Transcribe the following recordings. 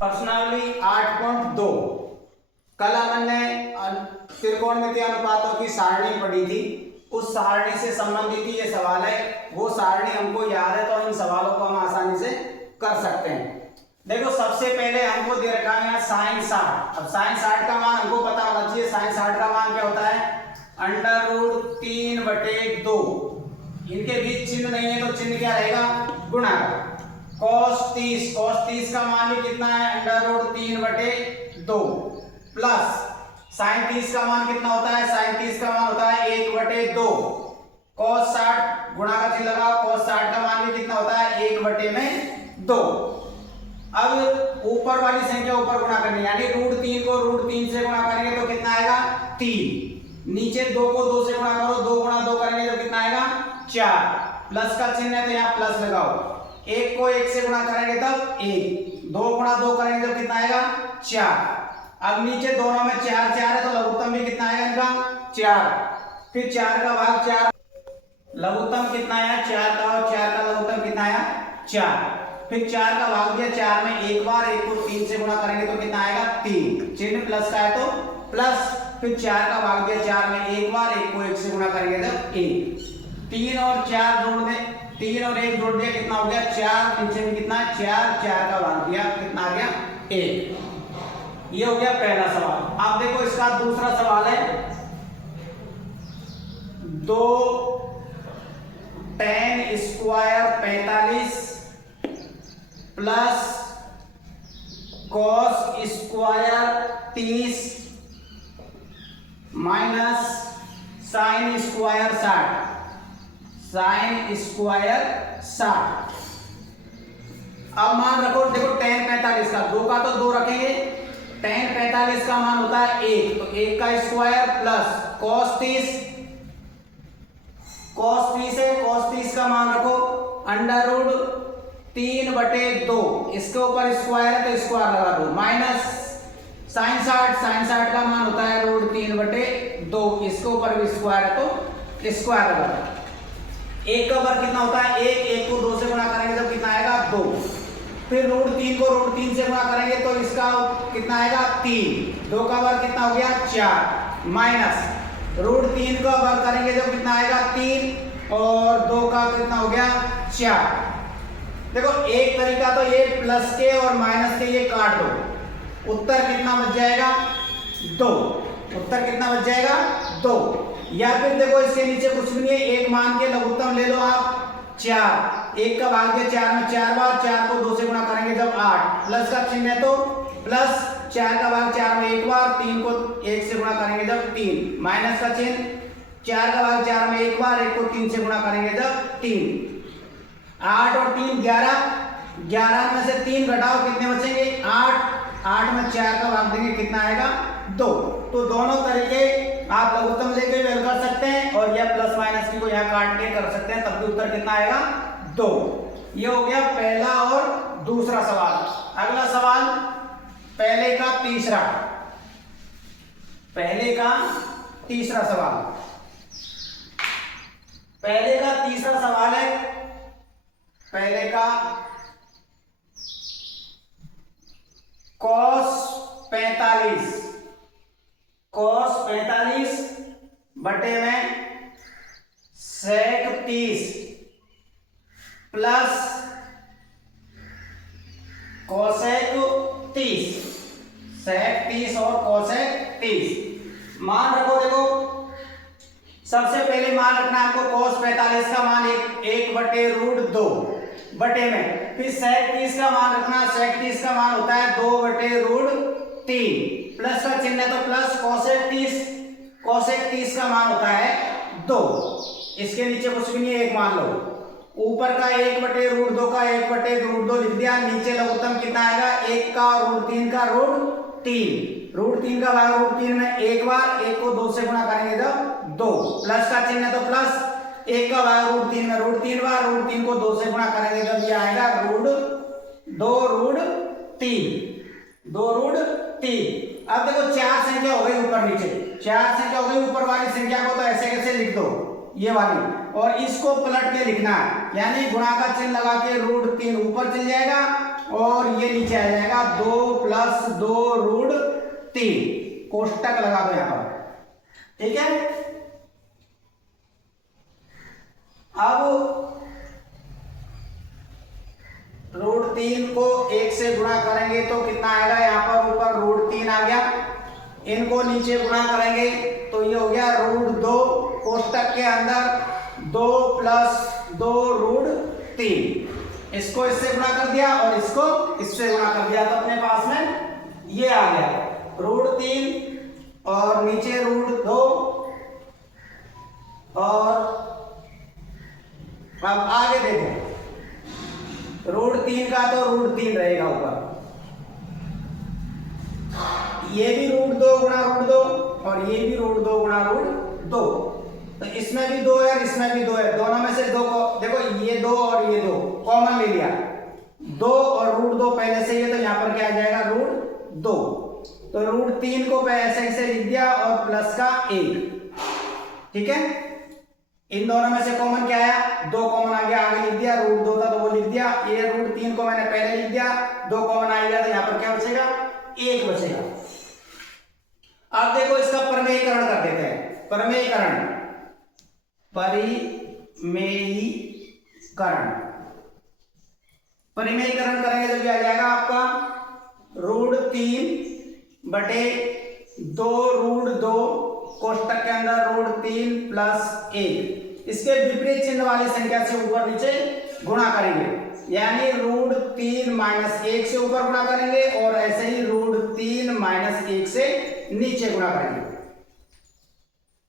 प्रश्नावली 8.2। कल हमने त्रिकोणमितीय अनुपातों की सारणी पढ़ी थी। उस सारणी से संबंधित ही ये सवाल है। वो सारणी हमको याद है तो इन सवालों को हम आसानी से कर सकते हैं। देखो सबसे पहले हमको दे रखा है साइन 60। अब साइन 60 का मान हमको पता होना चाहिए। साइन 60 का मान क्या होता है? √3/2। इनके बीच चिन्ह नहीं है तो चिन्ह क्या रहेगा? गुणा। cos 30 का मान भी कितना है? √3/2 प्लस sin 30 का मान कितना होता है? sin 30 का मान होता है 1/2। cos 60 गुणा का चिन्ह लगाओ। cos 60 का मान भी कितना होता है? 1/2। अब ऊपर वाली संख्या ऊपर गुणा करनी, यानी √3 को √3 से गुणा करेंगे तो कितना आएगा? 3। नीचे 2 को 2 से गुणा करो, 2 गुणा 2 करेंगे तो कितना आएगा? 4। प्लस का चिन्ह है तो यहाँ प्लस लगाओ। 1 को 1 से गुणा करेंगे तब 1। 2 गुणा 2 करेंगे तो कितना आएगा? 4। अब नीचे दोनों में 4 4 है तो लघुत्तम भी कितना आएगा इनका? 4। फिर 4 का भाग 4, लघुत्तम कितना आया? 4 का, और 4 का लघुत्तम कितना आया? 4। फिर 4 का भाग दिया 4 में एक बार, 1 को 3 से गुणा करेंगे तो कितना आएगा? 3। चिन्ह प्लस का है तो प्लस। फिर 4 का भाग दिया 4 में एक बार, 1 को 1 से गुणा करेंगे तो 1। 3 और 4 जोड़ दे, 3 और 1 जोड़ दिया कितना हो गया? 4। नीचे में कितना? 4। 4 का भाग दिया कितना आ गया? 1। ये हो गया पहला सवाल। अब देखो इसका दूसरा सवाल है। 2 tan square 45 plus cos square 30 minus sin square 60। sin square 60। अब मान रखो, देखो tan 45 का, 2 का तो 2 रखेंगे। tan 45 का मान होता है 1, तो 1 का स्क्वायर प्लस cos 30। cos 30 है, cos 30 का मान रखो √3/2। इसके ऊपर स्क्वायर है तो स्क्वायर लगा दो, माइनस sin 60। sin 60 का मान होता है √3/2। इसके ऊपर भी स्क्वायर है तो स्क्वायर लगा दो। 1 का वर्ग कितना होता है? 1। 1 को 2 से गुणा करेंगे तो कितना आएगा? 2। फिर √3 को √3 से गुणा करेंगे तो इसका कितना आएगा? 3। 2 का वर्ग कितना हो गया? 4। माइनस √3 का वर्ग करेंगे तो कितना आएगा? 3। और 2 का कितना हो गया? 4। देखो एक तरीका तो ये प्लस के और माइनस के ये काट दो, उत्तर कितना बच जाएगा? 2। उत्तर कितना बच जाएगा? 2। या फिर देखो इसके नीचे कुछ भी नहीं है, एक मान के लघुत्तम ले लो आप 4। 1 का भाग दिया 4 में 4 बार, 4 को 2 से गुणा करेंगे जब 8। प्लस का चिन्ह है तो प्लस। 4 का भाग 4 में एक बार, 3 को 1 से गुणा करेंगे जब 3। माइनस का चिन्ह, 4 का भाग 4 में एक बार, 1 को 3 से गुणा करेंगे जब 3। 8 और 3 11। 11 में से 3 घटाओ कितने बचेंगे? 8। 8 में 4 का भाग देंगे कितना आएगा? 2। तो दोनों तरीके आप लघुत्तम लेके भी हल कर सकते हैं और या प्लस माइनस की को यहाँ काट के कर सकते हैं, तब भी उत्तर कितना आएगा? 2। ये हो गया पहला और दूसरा सवाल। अगला सवाल पहले का तीसरा। पहले का तीसरा सवाल। पहले का तीसरा सवाल है। पहले का cos 45। cos 45 बटे में sec 30 प्लस cosec 30। sec 30 और cosec 30 मान रखो। देखो सबसे पहले मान रखना है आपको cos 45 का मान 1/√2 बटे में, फिर sec 30 का मान रखना। sec 30 का मान होता है 2/√3। प्लस का चिन्ह है तो प्लस। cosec 30 का मान होता है 2। इसके नीचे कुछ भी नहीं है, 1 मान लो। ऊपर का 1/√2 का 1/√2 लिख दिया। नीचे लघुत्तम कितना आएगा? 1 का और √3 का √3। √3 का भाग √3 में एक बार, 1 को 2 से गुणा करेंगे जब 2। प्लस का चिन्ह है तो प्लस। 1 का भाग √3 में √3 बार, √3 को 2 से गुणा करेंगे जब ये आएगा √2√3। अब देखो 4 संख्या हो गई ऊपर नीचे, 4 संख्या हो गई। ऊपर वाली संख्या को तो ऐसे कैसे लिख दो, ये वाली, और इसको पलट के लिखना है, यानी गुणा का चिन्ह लगा के √3 ऊपर चल जाएगा और ये नीचे आ जाएगा 2 + 2 √3, कोष्टक लगा दो यहां पर, ठीक है। अब √3 को 1 से गुणा करेंगे तो कितना आएगा, यहाँ पर ऊपर √3 आ गया, इनको नीचे गुणा करेंगे तो ये हो गया √2, कोष्टक के अंदर 2 + 2 √3, इसको इससे गुणा कर दिया और इसको इससे गुणा कर दिया तो अपने पास में ये आ गया √3 और नीचे √2, और अब आगे देखो √3 का तो √3 रहेगा ऊपर, ये भी √2 गुणा √2 और ये भी √2 गुणा √2, तो इसमें भी 2 है इसमें भी 2 है, दोनों में से 2 को देखो, ये 2 और ये 2 कॉमन ले लिया, 2 और √2 पहले से ही है तो यहाँ पर क्या आ जाएगा √2, तो √3 को ऐसे लिख दिया और प्लस का 1, ठीक है। इन दोनों में से कॉमन क्या आया, 2 कॉमन आ गया, आगे लिख दिया, √2 था तो वो लिख दिया, ये √3 को मैंने पहले लिख दिया, 2 कॉमन आ गया तो यहाँ पर क्या बचेगा, 1 बचेगा। अब देखो इसका प्रमेयीकरण कर देते हैं, प्रमेयीकरण, परिमेयीकरण करेंगे तो क्या आ जाएगा आपका √3 बटे 2 √2, कोष्टक के अंदर √3 + 1, इसके विपरीत चिन्ह वाली संख्या से ऊपर नीचे गुणा करेंगे, यानी √3 - 1 से ऊपर गुणा करेंगे और ऐसे ही √3 - 1 से नीचे गुणा करेंगे,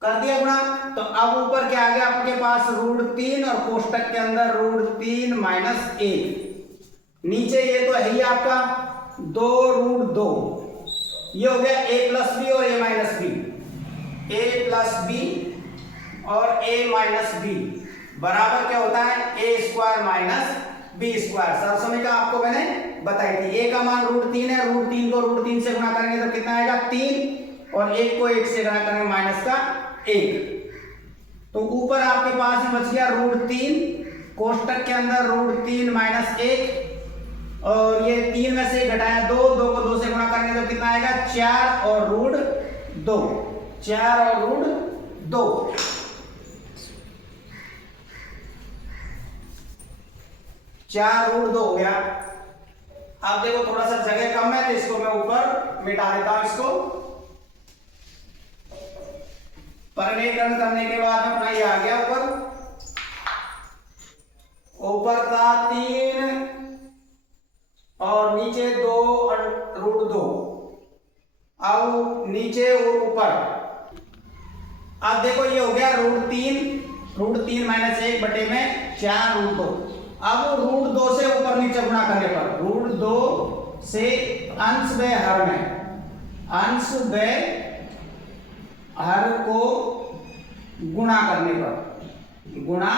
कर दिया गुणा, तो अब ऊपर क्या आ गया आपके पास √3 और कोष्टक के अंदर √3 - 1, नीचे ये तो है ही आपका 2 √2, ये हो गया a + b और a - b, a + b और a - b बराबर क्या होता है a² - b², सरसमीका आपको मैंने बताई थी, a का मान √3 है, √3 को √3 से गुणा करेंगे तो कितना आएगा 3, और 1 को 1 से गुणा करेंगे -1, तो ऊपर आपके पास बच गया √3, कोष्टक के अंदर √3 - 1, और ये 3 में से घटाया 2, 2 को 2 से गुणा करेंगे तो कितना आएगा 4 और √2, 4 और √2, √2 हो गया। अब देखो थोड़ा सा जगह कम है तो इसको मैं ऊपर मिटा देता हूं, इसको परिमेयीकरण करने के बाद में ये आ गया ऊपर था 3 और नीचे 2 √2, अब नीचे और ऊपर, अब देखो ये हो गया √3 - 1 बटे में 4 √2, अब √2 से ऊपर नीचे गुणा करने पर, √2 से अंश व हर में, अंश व हर को गुणा करने पर, गुणा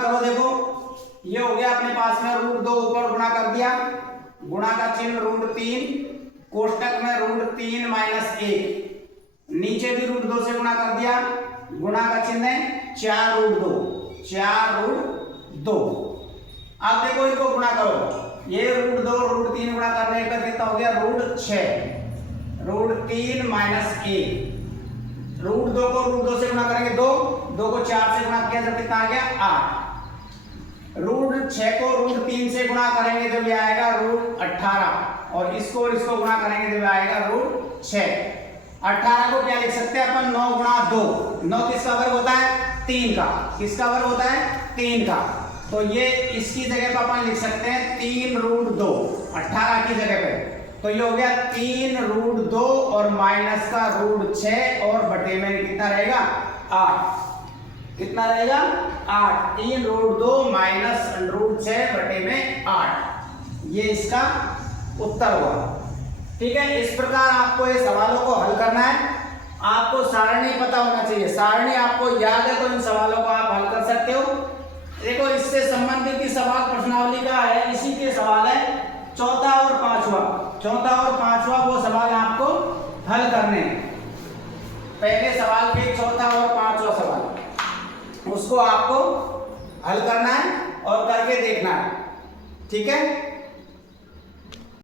करो, देखो ये हो गया अपने पास में √2 ऊपर गुणा कर दिया, गुणा का चिन्ह √3, कोष्टक में √3 - 1, नीचे भी √2 से गुणा कर दिया, गुणा का चिन्ह 4 √2, अब देखो इनको गुणा करो, ये √2 √3 गुणा करने पर कितना हो गया √6, √3 - 1, √2 को √2 से गुणा करेंगे 2, 2 को 4 से गुणा किया तो कितना आ गया 8, √6 को √3 से गुणा करेंगे तो ये आएगा √18, और इसको गुणा करेंगे तो आएगा √6, 18 को क्या लिख सकते हैं अपन 9 × 2, 9 किसका वर्ग होता है 3 का, किसका वर्ग होता है 3 का, तो ये इसकी जगह पर अपन लिख सकते हैं 3 √2, 18 की जगह पे, तो ये हो गया 3 √2 और माइनस का √6 और बटे में कितना रहेगा 8, कितना रहेगा 8, 3 √2 माइनस √6 बटे में 8, ये इसका उत्तर हुआ। ठीक है, इस प्रकार आपको ये सवालों को हल करना है। आपको सारणी पता होना चाहिए, सारणी आपको याद है तो इन सवालों को आप हल कर सकते हो। देखो इससे संबंधित ही सवाल प्रश्नावली का है, इसी के सवाल है चौथा और पांचवा वो सवाल आपको हल करने हैं। पहले सवाल के चौथा और पांचवा सवाल उसको आपको हल करना है और करके देखना है, ठीक है।